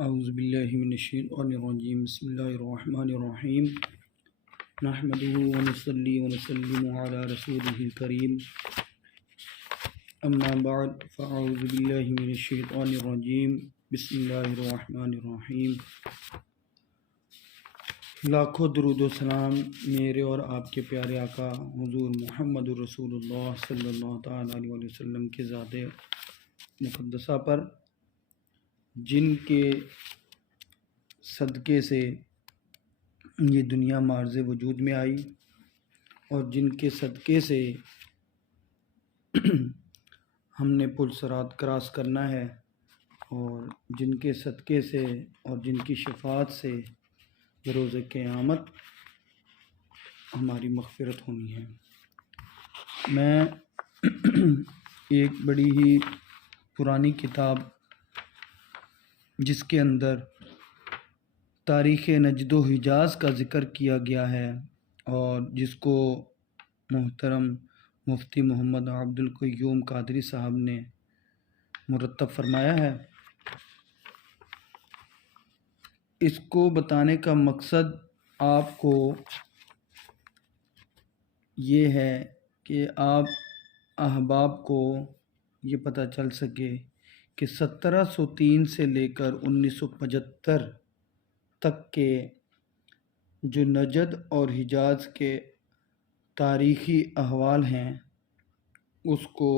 اعوذ باللہ من الشیطان الرجیم بسم اللہ الرحمن الرحیم نحمده ونصلی ونسلم علی رسولہ الکریم اما بعد فاعوذ باللہ من الشیطان الرجیم بسم اللہ الرحمن الرحیم۔ لاکھوں درود و سلام میرے اور آپ کے پیارے آقا حضور محمد رسول اللہ صلی اللہ تعالیٰ علیہ وسلم کے ذات مقدسہ پر، جن کے صدقے سے یہ دنیا معرض وجود میں آئی اور جن کے صدقے سے ہم نے پل صراط کراس کرنا ہے، اور جن کے صدقے سے اور جن کی شفاعت سے بروز قیامت ہماری مغفرت ہونی ہے۔ میں ایک بڑی ہی پرانی کتاب جس کے اندر تاریخ نجد و حجاز کا ذکر کیا گیا ہے اور جس کو محترم مفتی محمد عبدالقیوم قادری صاحب نے مرتب فرمایا ہے، اس کو بتانے کا مقصد آپ کو یہ ہے کہ آپ احباب کو یہ پتہ چل سکے کہ 1703 سے لے کر 1975 تک کے جو نجد اور حجاز کے تاریخی احوال ہیں اس کو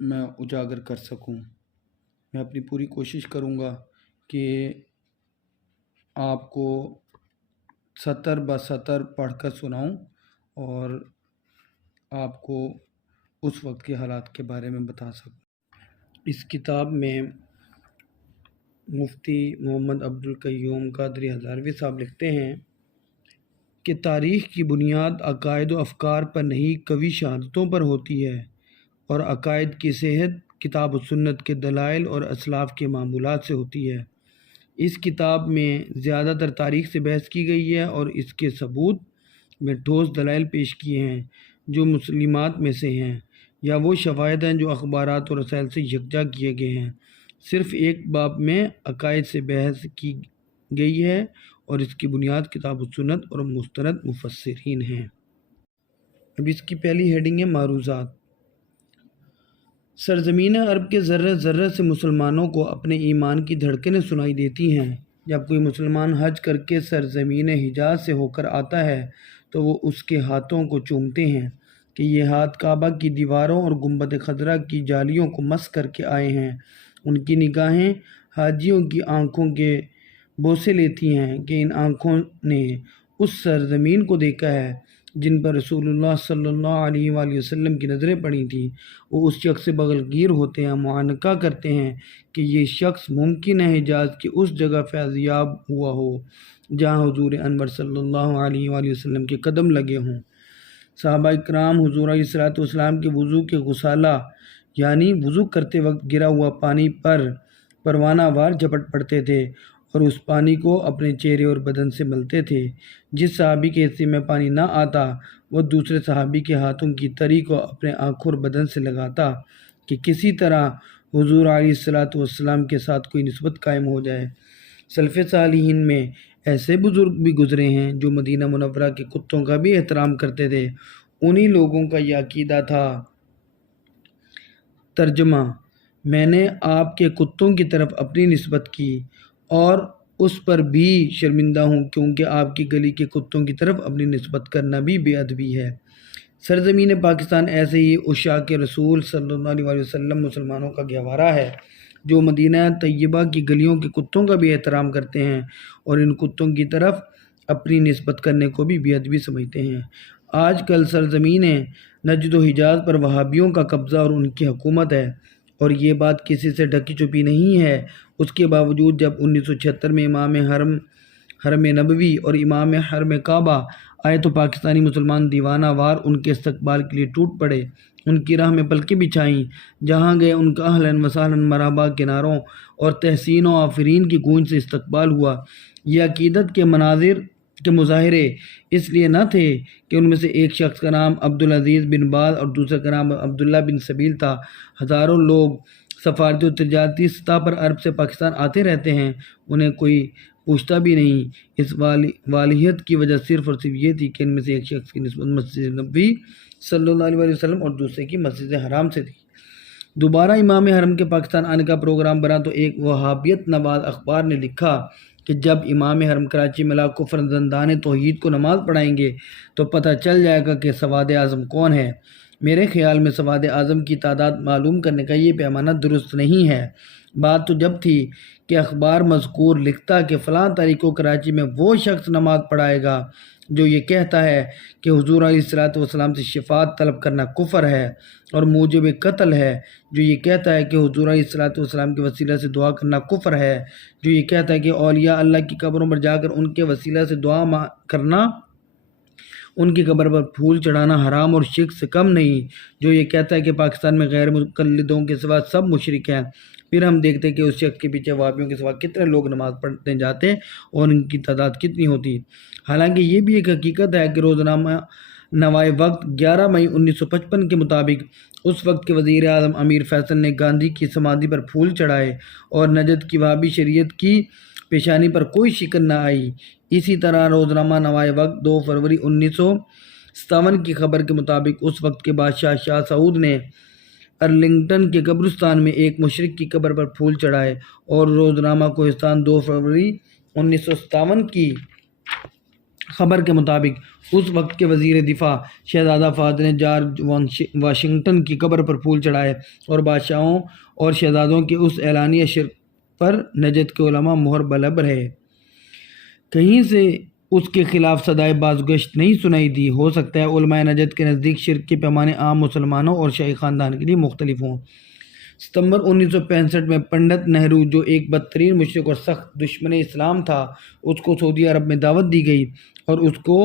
میں اجاگر کر سکوں۔ میں اپنی پوری کوشش کروں گا کہ آپ کو سطر بہ سطر پڑھ کر سناؤں اور آپ کو اس وقت کے حالات کے بارے میں بتا سکوں۔ اس کتاب میں مفتی محمد عبدالقیوم قادری ہزاروی صاحب لکھتے ہیں کہ تاریخ کی بنیاد عقائد و افکار پر نہیں قوی شہادتوں پر ہوتی ہے، اور عقائد کی صحت کتاب و سنت کے دلائل اور اسلاف کے معمولات سے ہوتی ہے۔ اس کتاب میں زیادہ تر تاریخ سے بحث کی گئی ہے اور اس کے ثبوت میں ٹھوس دلائل پیش کیے ہیں جو مسلمات میں سے ہیں، یا وہ شواہد ہیں جو اخبارات اور رسائل سے یکجا کیے گئے ہیں۔ صرف ایک باب میں عقائد سے بحث کی گئی ہے اور اس کی بنیاد کتاب و سنت اور مستند مفسرین ہیں۔ اب اس کی پہلی ہیڈنگ ہے معروضات۔ سرزمین عرب کے ذرے ذرے سے مسلمانوں کو اپنے ایمان کی دھڑکنیں سنائی دیتی ہیں۔ جب کوئی مسلمان حج کر کے سرزمین حجاز سے ہو کر آتا ہے تو وہ اس کے ہاتھوں کو چومتے ہیں کہ یہ ہاتھ کعبہ کی دیواروں اور گنبد خضرا کی جالیوں کو مس کر کے آئے ہیں۔ ان کی نگاہیں حاجیوں کی آنکھوں کے بوسے لیتی ہیں کہ ان آنکھوں نے اس سرزمین کو دیکھا ہے جن پر رسول اللہ صلی اللہ علیہ وآلہ وسلم کی نظریں پڑی تھیں۔ وہ اس شخص سے بغلگیر ہوتے ہیں، معانقہ کرتے ہیں کہ یہ شخص ممکن ہے حجاز کی اس جگہ فیضیاب ہوا ہو جہاں حضور انور صلی اللہ علیہ وآلہ وسلم کے قدم لگے ہوں۔ صحابہ کرام حضور علیہ الصلوۃ والسلام کے وضو کے غسالہ یعنی وضو کرتے وقت گرا ہوا پانی پر پروانہ وار جھپٹ پڑتے تھے اور اس پانی کو اپنے چہرے اور بدن سے ملتے تھے۔ جس صحابی کے حصے میں پانی نہ آتا وہ دوسرے صحابی کے ہاتھوں کی تری کو اپنے آنکھوں اور بدن سے لگاتا کہ کسی طرح حضور علیہ الصلوۃ والسلام کے ساتھ کوئی نسبت قائم ہو جائے۔ سلف صالحین میں ایسے بزرگ بھی گزرے ہیں جو مدینہ منورہ کے کتوں کا بھی احترام کرتے تھے۔ انہی لوگوں کا یہ عقیدہ تھا۔ ترجمہ: میں نے آپ کے کتوں کی طرف اپنی نسبت کی اور اس پر بھی شرمندہ ہوں کیونکہ آپ کی گلی کے کتوں کی طرف اپنی نسبت کرنا بھی بے ادبی ہے۔ سرزمین پاکستان ایسے ہی عشاق رسول صلی اللہ علیہ وآلہ وسلم مسلمانوں کا گہوارہ ہے جو مدینہ طیبہ کی گلیوں کے کتوں کا بھی احترام کرتے ہیں اور ان کتوں کی طرف اپنی نسبت کرنے کو بھی بے ادبی سمجھتے ہیں۔ آج کل سرزمین نجد و حجاز پر وہابیوں کا قبضہ اور ان کی حکومت ہے، اور یہ بات کسی سے ڈھکی چھپی نہیں ہے۔ اس کے باوجود جب 1976 میں امام حرم نبوی اور امام حرم کعبہ آئے تو پاکستانی مسلمان دیوانہ وار ان کے استقبال کے لیے ٹوٹ پڑے، ان کی راہ میں پلکیں بچھائیں، جہاں گئے ان کا اہلاً وسہلاً مرحبا کے نعروں اور تحسین و آفرین کی گونج سے استقبال ہوا۔ یہ عقیدت کے مناظر کے مظاہرے اس لیے نہ تھے کہ ان میں سے ایک شخص کا نام عبدالعزیز بن باز اور دوسرے کا نام عبداللہ بن سبیل تھا۔ ہزاروں لوگ سفارتی اور تجارتی سطح پر عرب سے پاکستان آتے رہتے ہیں، انہیں کوئی پوچھتا بھی نہیں۔ اس والیت کی وجہ صرف اور صرف یہ تھی کہ ان میں سے ایک شخص کی نسبت مسجد نبوی صلی اللہ علیہ وسلم اور دوسرے کی مسجد حرام سے تھی۔ دوبارہ امام حرم کے پاکستان آنے کا پروگرام بنا تو ایک وہابیت نواز اخبار نے لکھا کہ جب امام حرم کراچی میں کفر زندان توحید کو نماز پڑھائیں گے تو پتہ چل جائے گا کہ سواد اعظم کون ہے۔ میرے خیال میں سواد اعظم کی تعداد معلوم کرنے کا یہ پیمانہ درست نہیں ہے۔ بات تو جب تھی کہ اخبار مذکور لکھتا کہ فلاں تاریخ کو کراچی میں وہ شخص نماز پڑھائے گا جو یہ کہتا ہے کہ حضور علیہ الصلوۃ والسلام سے شفاعت طلب کرنا کفر ہے، اور موجب قتل ہے جو یہ کہتا ہے کہ حضور علیہ الصلوۃ والسلام کے وسیلہ سے دعا کرنا کفر ہے، جو یہ کہتا ہے کہ اولیاء اللہ کی قبروں پر جا کر ان کے وسیلہ سے دعا کرنا، ان کی قبر پر پھول چڑھانا حرام اور شرک سے کم نہیں، جو یہ کہتا ہے کہ پاکستان میں غیر مقلدوں کے سوا سب مشرک ہیں۔ پھر ہم دیکھتے ہیں کہ اس شخص کے پیچھے وہابیوں کے سوا کتنے لوگ نماز پڑھنے جاتے اور ان کی تعداد کتنی ہوتی۔ حالانکہ یہ بھی ایک حقیقت ہے کہ روزنامہ نوائے وقت 11 مئی 1955 کے مطابق اس وقت کے وزیر اعظم امیر فیصل نے گاندھی کی سمادھی پر پھول چڑھائے اور نجد کی وہابی شریعت کی پیشانی پر کوئی شکن نہ آئی۔ اسی طرح روزنامہ نوائے وقت 2 فروری 1957 کی خبر کے مطابق اس وقت کے بادشاہ شاہ سعود نے ارلنگٹن کے قبرستان میں ایک مشرک کی قبر پر پھول چڑھائے، اور روزنامہ کوہستان 2 فروری 1957 کی خبر کے مطابق اس وقت کے وزیر دفاع شہزادہ فہد نے جارج واشنگٹن کی قبر پر پھول چڑھائے، اور بادشاہوں اور شہزادوں کے اس اعلانیہ شرک پر نجد کے علماء مہر بلب رہے۔ کہیں سے اس کے خلاف صدائے بازگشت نہیں سنائی دی۔ ہو سکتا ہے علماء نجد کے نزدیک شرک کے پیمانے عام مسلمانوں اور شاہی خاندان کے لیے مختلف ہوں۔ ستمبر 1965 میں پنڈت نہرو، جو ایک بدترین مشرک اور سخت دشمن اسلام تھا، اس کو سعودی عرب میں دعوت دی گئی اور اس کو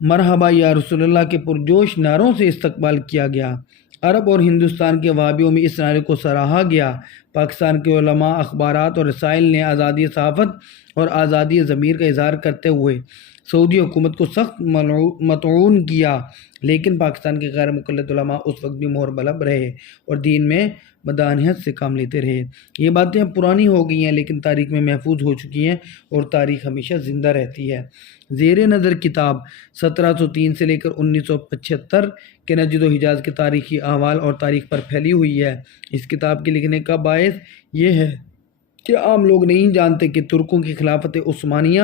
مرحبا یا رسول اللہ کے پرجوش نعروں سے استقبال کیا گیا۔ عرب اور ہندوستان کے وہابیوں میں اس نعرے کو سراہا گیا۔ پاکستان کے علماء، اخبارات اور رسائل نے آزادی صحافت اور آزادی ضمیر کا اظہار کرتے ہوئے سعودی حکومت کو سخت مطعون کیا، لیکن پاکستان کے غیر مقلد علماء اس وقت بھی مہر بلب رہے اور دین میں بدانیت سے کام لیتے رہے۔ یہ باتیں اب پرانی ہو گئی ہیں لیکن تاریخ میں محفوظ ہو چکی ہیں اور تاریخ ہمیشہ زندہ رہتی ہے۔ زیر نظر کتاب 1703 سے لے کر 1975 کے نجد و حجاز کے تاریخی احوال اور تاریخ پر پھیلی ہوئی ہے۔ اس کتاب کے لکھنے کا باعث یہ ہے کہ عام لوگ نہیں جانتے کہ ترکوں کی خلافت عثمانیہ،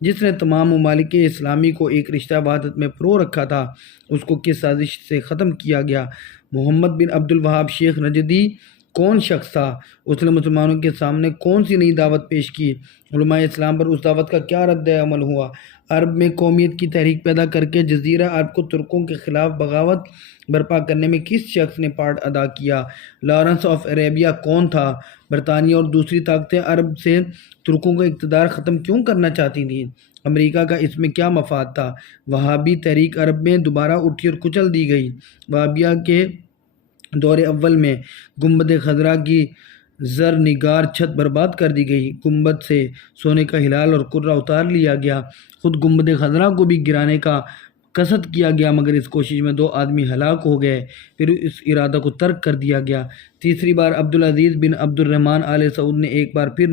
جس نے تمام ممالک اسلامی کو ایک رشتہ وحدت میں پرو رکھا تھا، اس کو کس سازش سے ختم کیا گیا۔ محمد بن عبد الوہاب شیخ نجدی کون شخص تھا؟ اس نے مسلمانوں کے سامنے کون سی نئی دعوت پیش کی؟ علماء اسلام پر اس دعوت کا کیا رد عمل ہوا؟ عرب میں قومیت کی تحریک پیدا کر کے جزیرہ عرب کو ترکوں کے خلاف بغاوت برپا کرنے میں کس شخص نے پارٹ ادا کیا؟ لارنس آف عربیہ کون تھا؟ برطانیہ اور دوسری طاقتیں عرب سے ترکوں کا اقتدار ختم کیوں کرنا چاہتی تھیں؟ امریکہ کا اس میں کیا مفاد تھا؟ وہابی تحریک عرب میں دوبارہ اٹھی اور کچل دی گئی۔ وہابیہ کے دور اول میں گنبد خضرا کی زرنگار چھت برباد کر دی گئی، گنبد سے سونے کا ہلال اور کرہ اتار لیا گیا، خود گنبد خضرا کو بھی گرانے کا قصد کیا گیا، مگر اس کوشش میں 2 آدمی ہلاک ہو گئے، پھر اس ارادہ کو ترک کر دیا گیا۔ تیسری بار عبدالعزیز بن عبد الرحمن آل سعود نے ایک بار پھر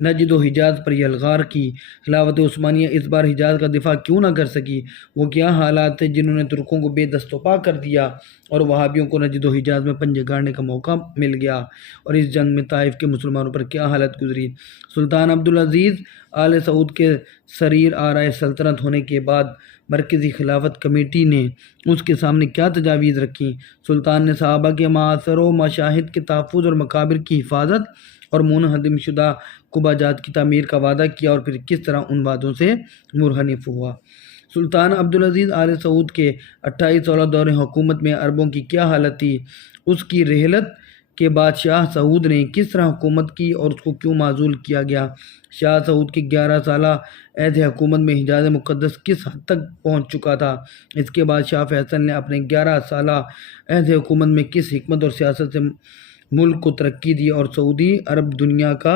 نجد و حجاز پر یلغار کی۔ خلافت عثمانیہ اس بار حجاز کا دفاع کیوں نہ کر سکی؟ وہ کیا حالات تھے جنہوں نے ترکوں کو بے دست و پا کر دیا اور وہابیوں کو نجد و حجاز میں پنجے گاڑنے کا موقع مل گیا؟ اور اس جنگ میں طائف کے مسلمانوں پر کیا حالت گزری؟ سلطان عبدالعزیز آل سعود کے سریر آرائے سلطنت ہونے کے بعد مرکزی خلافت کمیٹی نے اس کے سامنے کیا تجاویز رکھیں؟ سلطان نے صحابہ کے معاصر و مشاہد کے تحفظ اور مقابر کی حفاظت اور منہدم شدہ قبہ جات کی تعمیر کا وعدہ کیا، اور پھر کس طرح ان وعدوں سے منحرف ہوا؟ سلطان عبدالعزیز آل سعود کے 28 سالہ دور حکومت میں عربوں کی کیا حالت تھی؟ اس کی رحلت کے بعد شاہ سعود نے کس طرح حکومت کی اور اس کو کیوں معزول کیا گیا؟ شاہ سعود کے 11 سالہ عہد حکومت میں حجاز مقدس کس حد تک پہنچ چکا تھا؟ اس کے بعد شاہ فیصل نے اپنے 11 سالہ عہد حکومت میں کس حکمت اور سیاست سے ملک کو ترقی دی اور سعودی عرب دنیا کا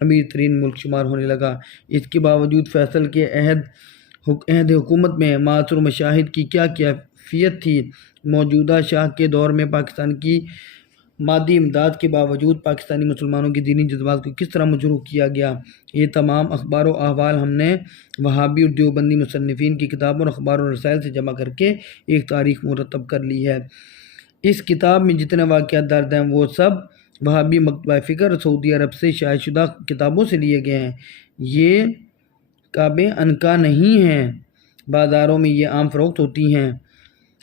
امیر ترین ملک شمار ہونے لگا؟ اس کے باوجود فیصل کے عہد حکومت میں معاصر مشاہد کی کیا کیفیت تھی؟ موجودہ شاہ کے دور میں پاکستان کی مادی امداد کے باوجود پاکستانی مسلمانوں کے دینی جذبات کو کس طرح مجروح کیا گیا۔ یہ تمام اخبار و احوال ہم نے وہابی اور دیوبندی مصنفین کی کتابوں اور اخبار و رسائل سے جمع کر کے ایک تاریخ مرتب کر لی ہے۔ اس کتاب میں جتنے واقعات درج ہیں وہ سب وہابی مکتبہ فکر اور سعودی عرب سے شائع شدہ کتابوں سے لیے گئے ہیں۔ یہ کتابیں انکا نہیں ہیں، بازاروں میں یہ عام فروخت ہوتی ہیں۔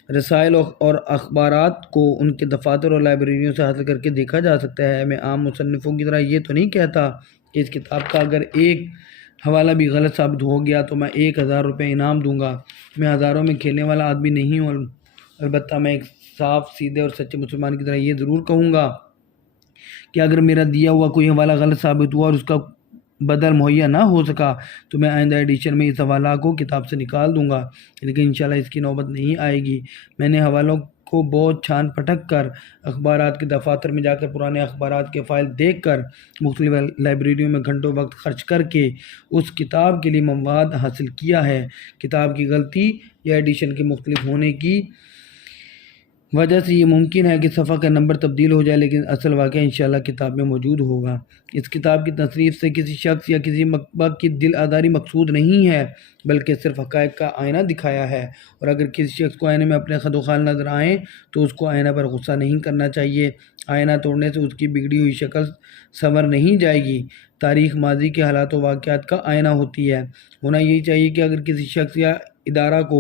رسائل اور اخبارات کو ان کے دفاتر اور لائبریریوں سے حاصل کر کے دیکھا جا سکتا ہے۔ میں عام مصنفوں کی طرح یہ تو نہیں کہتا کہ اس کتاب کا اگر ایک حوالہ بھی غلط ثابت ہو گیا تو میں 1000 روپے انعام دوں گا۔ میں ہزاروں میں کھیلنے والا آدمی نہیں ہوں، البتہ میں ایک صاف سیدھے اور سچے مسلمان کی طرح یہ ضرور کہوں گا کہ اگر میرا دیا ہوا کوئی حوالہ غلط ثابت ہوا اور اس کا بدل مہیا نہ ہو سکا تو میں آئندہ ایڈیشن میں اس حوالہ کو کتاب سے نکال دوں گا، لیکن انشاءاللہ اس کی نوبت نہیں آئے گی۔ میں نے حوالوں کو بہت چھان پٹک کر، اخبارات کے دفاتر میں جا کر، پرانے اخبارات کے فائل دیکھ کر، مختلف لائبریریوں میں گھنٹوں وقت خرچ کر کے اس کتاب کے لیے مواد حاصل کیا ہے۔ کتاب کی غلطی یا ایڈیشن کے مختلف ہونے کی وجہ سے یہ ممکن ہے کہ صفحہ کا نمبر تبدیل ہو جائے، لیکن اصل واقعہ انشاءاللہ کتاب میں موجود ہوگا۔ اس کتاب کی تصنیف سے کسی شخص یا کسی مکتبہ کی دل آزاری مقصود نہیں ہے، بلکہ صرف حقائق کا آئینہ دکھایا ہے، اور اگر کسی شخص کو آئینے میں اپنے خد و خال نظر آئیں تو اس کو آئینہ پر غصہ نہیں کرنا چاہیے۔ آئینہ توڑنے سے اس کی بگڑی ہوئی شکل سنور نہیں جائے گی۔ تاریخ ماضی کے حالات و واقعات کا آئینہ ہوتی ہے۔ ہونا یہی چاہیے کہ اگر کسی شخص یا ادارہ کو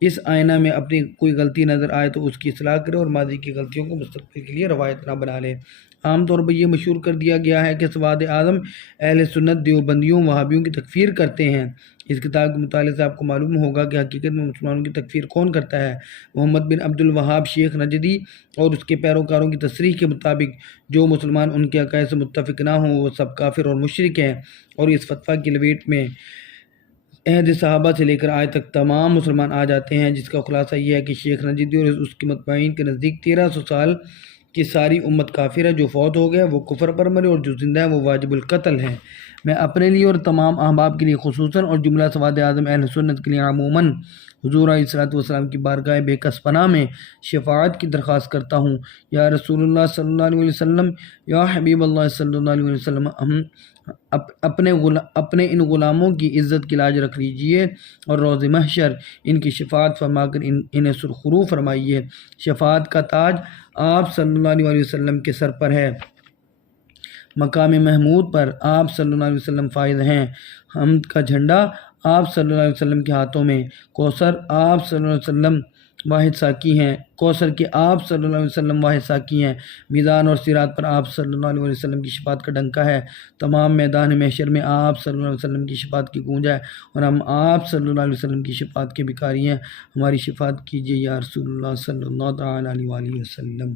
اس آئینہ میں اپنی کوئی غلطی نظر آئے تو اس کی اصلاح کرے اور ماضی کی غلطیوں کو مستقبل کے لیے روایت نہ بنا لے۔ عام طور پر یہ مشہور کر دیا گیا ہے کہ سواد اعظم اہل سنت دیوبندیوں وہابیوں کی تکفیر کرتے ہیں۔ اس کتاب کے مطالعے سے آپ کو معلوم ہوگا کہ حقیقت میں مسلمانوں کی تکفیر کون کرتا ہے۔ محمد بن عبد الوہاب شیخ نجدی اور اس کے پیروکاروں کی تصریح کے مطابق جو مسلمان ان کے عقائد سے متفق نہ ہوں وہ سب کافر اور مشرک ہیں، اور اس فتویٰ کی لپیٹ میں عہد صحابہ سے لے کر آج تک تمام مسلمان آ جاتے ہیں، جس کا خلاصہ یہ ہے کہ شیخ نجدی اور اس کے متبعین کے نزدیک 1300 سال کی ساری امت کافر ہے۔ جو فوت ہو گیا وہ کفر پر مرے، اور جو زندہ ہے وہ واجب القتل ہے۔ میں اپنے لیے اور تمام احباب کے لیے خصوصاً اور جملہ سواد اعظم اہل سنت کے لیے عموماً حضور علیہ الصلوۃ والسلام کی بارگاہ بے کس پناہ میں شفاعت کی درخواست کرتا ہوں۔ یا رسول اللہ صلی اللہ علیہ وسلم، یا حبیب اللہ صلی اللہ علیہ وسلم، ہم اپنے ان غلاموں کی عزت کی لاج رکھ لیجئے اور روز محشر ان کی شفاعت فرما کر انہیں سرخرو فرمائیے۔ شفاعت کا تاج آپ صلی اللہ علیہ وسلم کے سر پر ہے، مقام محمود پر آپ صلی اللہ علیہ وسلم فائز ہیں، حمد کا جھنڈا آپ صلی اللہ علیہ وسلم کے ہاتھوں میں، کوثر آپ صلی اللہ علیہ وسلم واحد ساقی ہیں، کوثر کے آپ صلی اللہ علیہ وسلم واحد ساقی ہیں، میزان اور صراط پر آپ صلی اللہ علیہ وسلم کی شفاعت کا ڈنکا ہے، تمام میدان محشر میں آپ صلی اللہ علیہ وسلم کی شفاعت کی گونج ہے، اور ہم آپ صلی اللہ علیہ وسلم کی شفاعت کے بھکاری ہیں۔ ہماری شفاعت کیجیے یا رسول اللہ صلی اللہ تعالیٰ علیہ وآلہ وسلم۔